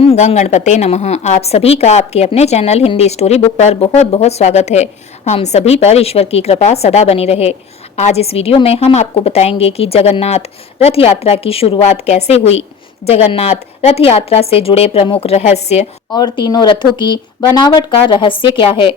ओम गंग गणपते नमः। आप सभी का आपके अपने चैनल हिंदी स्टोरी बुक पर बहुत बहुत स्वागत है। हम सभी पर ईश्वर की कृपा सदा बनी रहे। आज इस वीडियो में हम आपको बताएंगे कि जगन्नाथ रथ यात्रा की शुरुआत कैसे हुई, जगन्नाथ रथ यात्रा से जुड़े प्रमुख रहस्य और तीनों रथों की बनावट का रहस्य क्या है।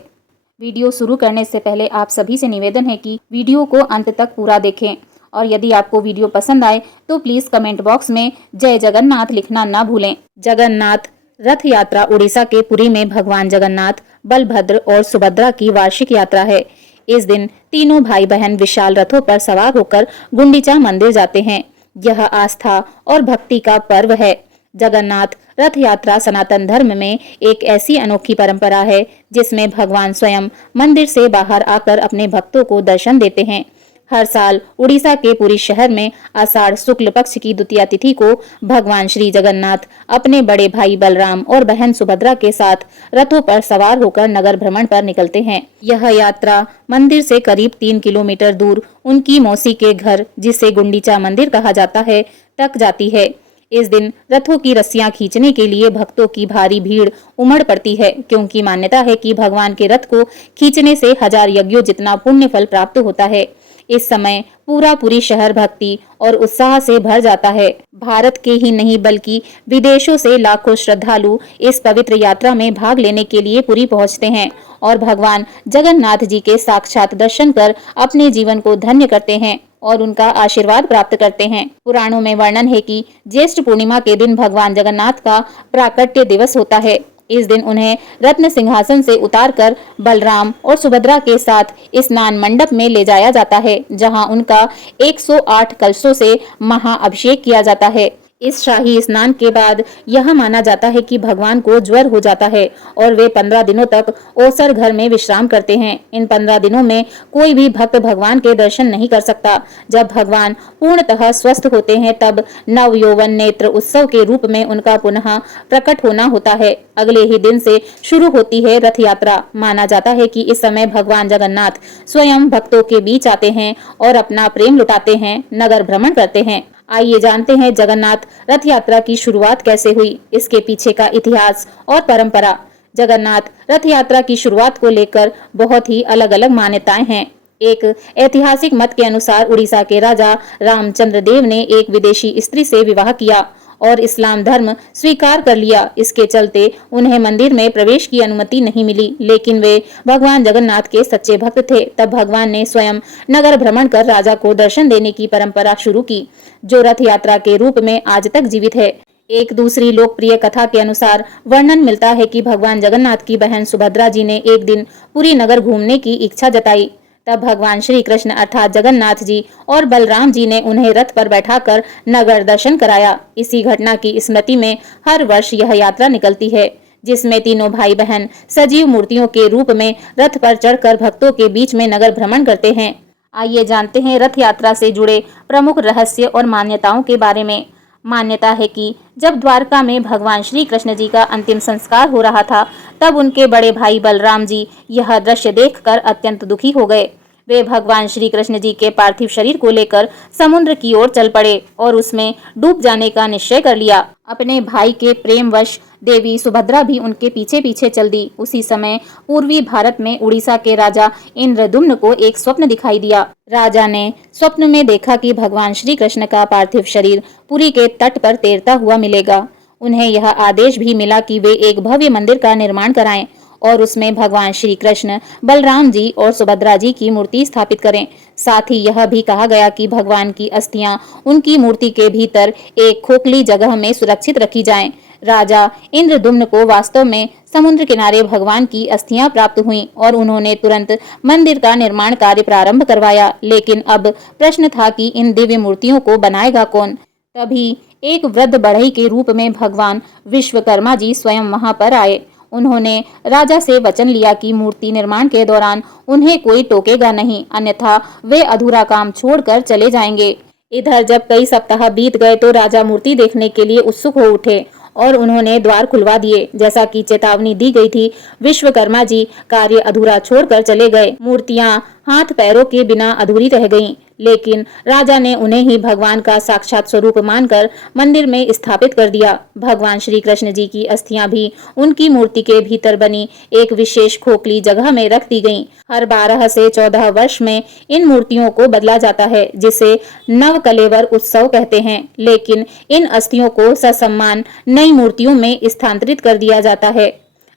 वीडियो शुरू करने से पहले आप सभी से निवेदन है कि वीडियो को अंत तक पूरा देखें और यदि आपको वीडियो पसंद आए तो प्लीज कमेंट बॉक्स में जय जगन्नाथ लिखना ना भूलें। जगन्नाथ रथ यात्रा उड़ीसा के पुरी में भगवान जगन्नाथ, बलभद्र और सुभद्रा की वार्षिक यात्रा है। इस दिन तीनों भाई बहन विशाल रथों पर सवार होकर गुंडीचा मंदिर जाते हैं। यह आस्था और भक्ति का पर्व है। जगन्नाथ रथ यात्रा सनातन धर्म में एक ऐसी अनोखी परंपरा है जिसमें भगवान स्वयं मंदिर से बाहर आकर अपने भक्तों को दर्शन देते हैं। हर साल उड़ीसा के पुरी शहर में आषाढ़ शुक्ल पक्ष की द्वितीया तिथि को भगवान श्री जगन्नाथ अपने बड़े भाई बलराम और बहन सुभद्रा के साथ रथों पर सवार होकर नगर भ्रमण पर निकलते हैं। यह यात्रा मंदिर से करीब 3 किलोमीटर दूर उनकी मौसी के घर, जिसे गुंडीचा मंदिर कहा जाता है, तक जाती है। इस दिन रथों की रस्सियां खींचने के लिए भक्तों की भारी भीड़ उमड़ पड़ती है, क्योंकि मान्यता है कि भगवान के रथ को खींचने से 1000 यज्ञों जितना पुण्य फल प्राप्त होता है। इस समय पूरा पुरी शहर भक्ति और उत्साह से भर जाता है। भारत के ही नहीं बल्कि विदेशों से लाखों श्रद्धालु इस पवित्र यात्रा में भाग लेने के लिए पुरी पहुंचते हैं और भगवान जगन्नाथ जी के साक्षात दर्शन कर अपने जीवन को धन्य करते हैं और उनका आशीर्वाद प्राप्त करते हैं। पुराणों में वर्णन है कि ज्येष्ठ पूर्णिमा के दिन भगवान जगन्नाथ का प्राकट्य दिवस होता है। इस दिन उन्हें रत्न सिंहासन से उतारकर बलराम और सुभद्रा के साथ स्नान मंडप में ले जाया जाता है, जहां उनका 108 कलशों से महाअभिषेक किया जाता है। इस शाही स्नान के बाद यह माना जाता है कि भगवान को ज्वर हो जाता है और वे 15 दिनों तक ओसर घर में विश्राम करते हैं। इन 15 दिनों में कोई भी भक्त भगवान के दर्शन नहीं कर सकता। जब भगवान पूर्णतः स्वस्थ होते हैं तब नव यौवन नेत्र उत्सव के रूप में उनका पुनः प्रकट होना होता है। अगले ही दिन से शुरू होती है रथ यात्रा। माना जाता है कि इस समय भगवान जगन्नाथ स्वयं भक्तों के बीच आते हैं और अपना प्रेम लुटाते हैं, नगर भ्रमण करते हैं। आइए जानते हैं जगन्नाथ रथ यात्रा की शुरुआत कैसे हुई, इसके पीछे का इतिहास और परंपरा। जगन्नाथ रथ यात्रा की शुरुआत को लेकर बहुत ही अलग अलग मान्यताएं हैं। एक ऐतिहासिक मत के अनुसार उड़ीसा के राजा रामचंद्र देव ने एक विदेशी स्त्री से विवाह किया और इस्लाम धर्म स्वीकार कर लिया। इसके चलते उन्हें मंदिर में प्रवेश की अनुमति नहीं मिली, लेकिन वे भगवान जगन्नाथ के सच्चे भक्त थे। तब भगवान ने स्वयं नगर भ्रमण कर राजा को दर्शन देने की परंपरा शुरू की, जो रथ यात्रा के रूप में आज तक जीवित है। एक दूसरी लोकप्रिय कथा के अनुसार वर्णन मिलता है कि भगवान जगन्नाथ की बहन सुभद्रा जी ने एक दिन पुरी नगर घूमने की इच्छा जताई। तब भगवान श्री कृष्ण अर्थात जगन्नाथ जी और बलराम जी ने उन्हें रथ पर बैठाकर नगर दर्शन कराया। इसी घटना की स्मृति में हर वर्ष यह यात्रा निकलती है, जिसमें तीनों भाई बहन सजीव मूर्तियों के रूप में रथ पर चढ़कर भक्तों के बीच में नगर भ्रमण करते हैं। आइए जानते हैं रथ यात्रा से जुड़े प्रमुख रहस्य और मान्यताओं के बारे में। मान्यता है कि जब द्वारका में भगवान श्री कृष्ण जी का अंतिम संस्कार हो रहा था, तब उनके बड़े भाई बलराम जी यह दृश्य देखकर अत्यंत दुखी हो गए। वे भगवान श्री कृष्ण जी के पार्थिव शरीर को लेकर समुद्र की ओर चल पड़े और उसमें डूब जाने का निश्चय कर लिया। अपने भाई के प्रेमवश देवी सुभद्रा भी उनके पीछे पीछे चल दी। उसी समय पूर्वी भारत में उड़ीसा के राजा इंद्रदुम्न को एक स्वप्न दिखाई दिया। राजा ने स्वप्न में देखा कि भगवान श्री कृष्ण का पार्थिव शरीर पुरी के तट पर तैरता हुआ मिलेगा। उन्हें यह आदेश भी मिला कि वे एक भव्य मंदिर का निर्माण कराएं और उसमें भगवान श्री कृष्ण, बलराम जी और सुभद्रा जी की मूर्ति स्थापित करें। साथ ही यह भी कहा गया कि भगवान की अस्थियां उनकी मूर्ति के भीतर एक खोखली जगह में सुरक्षित रखी जाएं। राजा इंद्रदुम्न को वास्तव में समुद्र किनारे भगवान की अस्थियां प्राप्त हुईं और उन्होंने तुरंत मंदिर का निर्माण कार्य प्रारंभ करवाया। लेकिन अब प्रश्न था कि इन दिव्य मूर्तियों को बनाएगा कौन। तभी एक वृद्ध बढ़ई के रूप में भगवान विश्वकर्मा जी स्वयं वहां पर आए। उन्होंने राजा से वचन लिया कि मूर्ति निर्माण के दौरान उन्हें कोई टोकेगा नहीं, अन्यथा वे अधूरा काम छोड़कर चले जाएंगे। इधर जब कई सप्ताह बीत गए तो राजा मूर्ति देखने के लिए उत्सुक हो उठे और उन्होंने द्वार खुलवा दिए। जैसा कि चेतावनी दी गई थी, विश्वकर्मा जी कार्य अधूरा छोड़कर चले गए। मूर्तियां हाथ पैरों के बिना अधूरी रह गईं, लेकिन राजा ने उन्हें ही भगवान का साक्षात स्वरूप मानकर मंदिर में स्थापित कर दिया। भगवान श्री कृष्ण जी की अस्थियां भी उनकी मूर्ति के भीतर बनी एक विशेष खोखली जगह में रख दी गईं। हर 12 से 14 वर्ष में इन मूर्तियों को बदला जाता है, जिसे नवकलेवर उत्सव कहते हैं, लेकिन इन अस्थियों को ससम्मान नई मूर्तियों में स्थानांतरित कर दिया जाता है।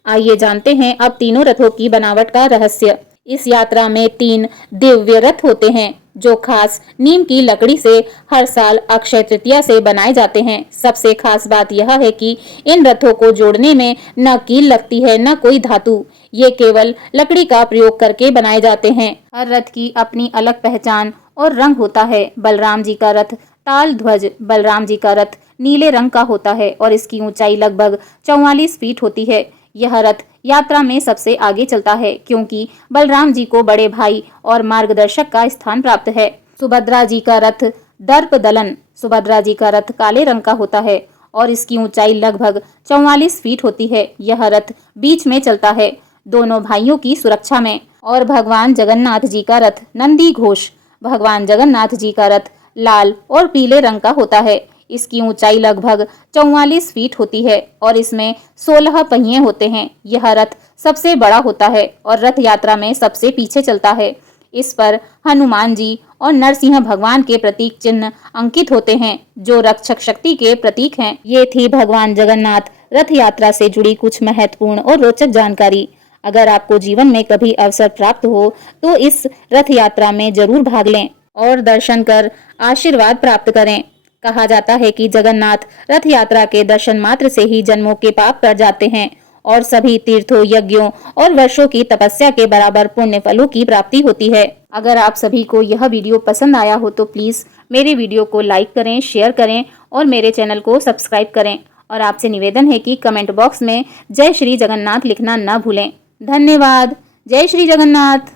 आइए जानते हैं अब तीनों रथों की बनावट का रहस्य। इस यात्रा में 3 दिव्य रथ होते हैं, जो खास नीम की लकड़ी से हर साल अक्षय तृतीया से बनाए जाते हैं। सबसे खास बात यह है कि इन रथों को जोड़ने में न कील लगती है, न कोई धातु। ये केवल लकड़ी का प्रयोग करके बनाए जाते हैं। हर रथ की अपनी अलग पहचान और रंग होता है। बलराम जी का रथ ताल ध्वज बलराम जी का रथ नीले रंग का होता है और इसकी ऊंचाई लगभग 44 फीट होती है। यह रथ यात्रा में सबसे आगे चलता है, क्योंकि बलराम जी को बड़े भाई और मार्गदर्शक का स्थान प्राप्त है। सुभद्रा जी का रथ दर्प दलन सुभद्रा जी का रथ काले रंग का होता है और इसकी ऊंचाई लगभग 44 फीट होती है। यह रथ बीच में चलता है, दोनों भाइयों की सुरक्षा में। और भगवान जगन्नाथ जी का रथ नंदी घोष भगवान जगन्नाथ जी का रथ लाल और पीले रंग का होता है। इसकी ऊंचाई लगभग 44 फीट होती है और इसमें 16 पहिए होते हैं। यह रथ सबसे बड़ा होता है और रथ यात्रा में सबसे पीछे चलता है। इस पर हनुमान जी और नरसिंह भगवान के प्रतीक चिन्ह अंकित होते हैं, जो रक्षक शक्ति के प्रतीक हैं। ये थी भगवान जगन्नाथ रथ यात्रा से जुड़ी कुछ महत्वपूर्ण और रोचक जानकारी। अगर आपको जीवन में कभी अवसर प्राप्त हो तो इस रथ यात्रा में जरूर भाग लें और दर्शन कर आशीर्वाद प्राप्त करें। कहा जाता है कि जगन्नाथ रथ यात्रा के दर्शन मात्र से ही जन्मों के पाप कट जाते हैं और सभी तीर्थों, यज्ञों और वर्षों की तपस्या के बराबर पुण्य फलों की प्राप्ति होती है। अगर आप सभी को यह वीडियो पसंद आया हो तो प्लीज मेरे वीडियो को लाइक करें, शेयर करें और मेरे चैनल को सब्सक्राइब करें। और आपसे निवेदन है कि कमेंट बॉक्स में जय श्री जगन्नाथ लिखना न भूलें। धन्यवाद। जय श्री जगन्नाथ।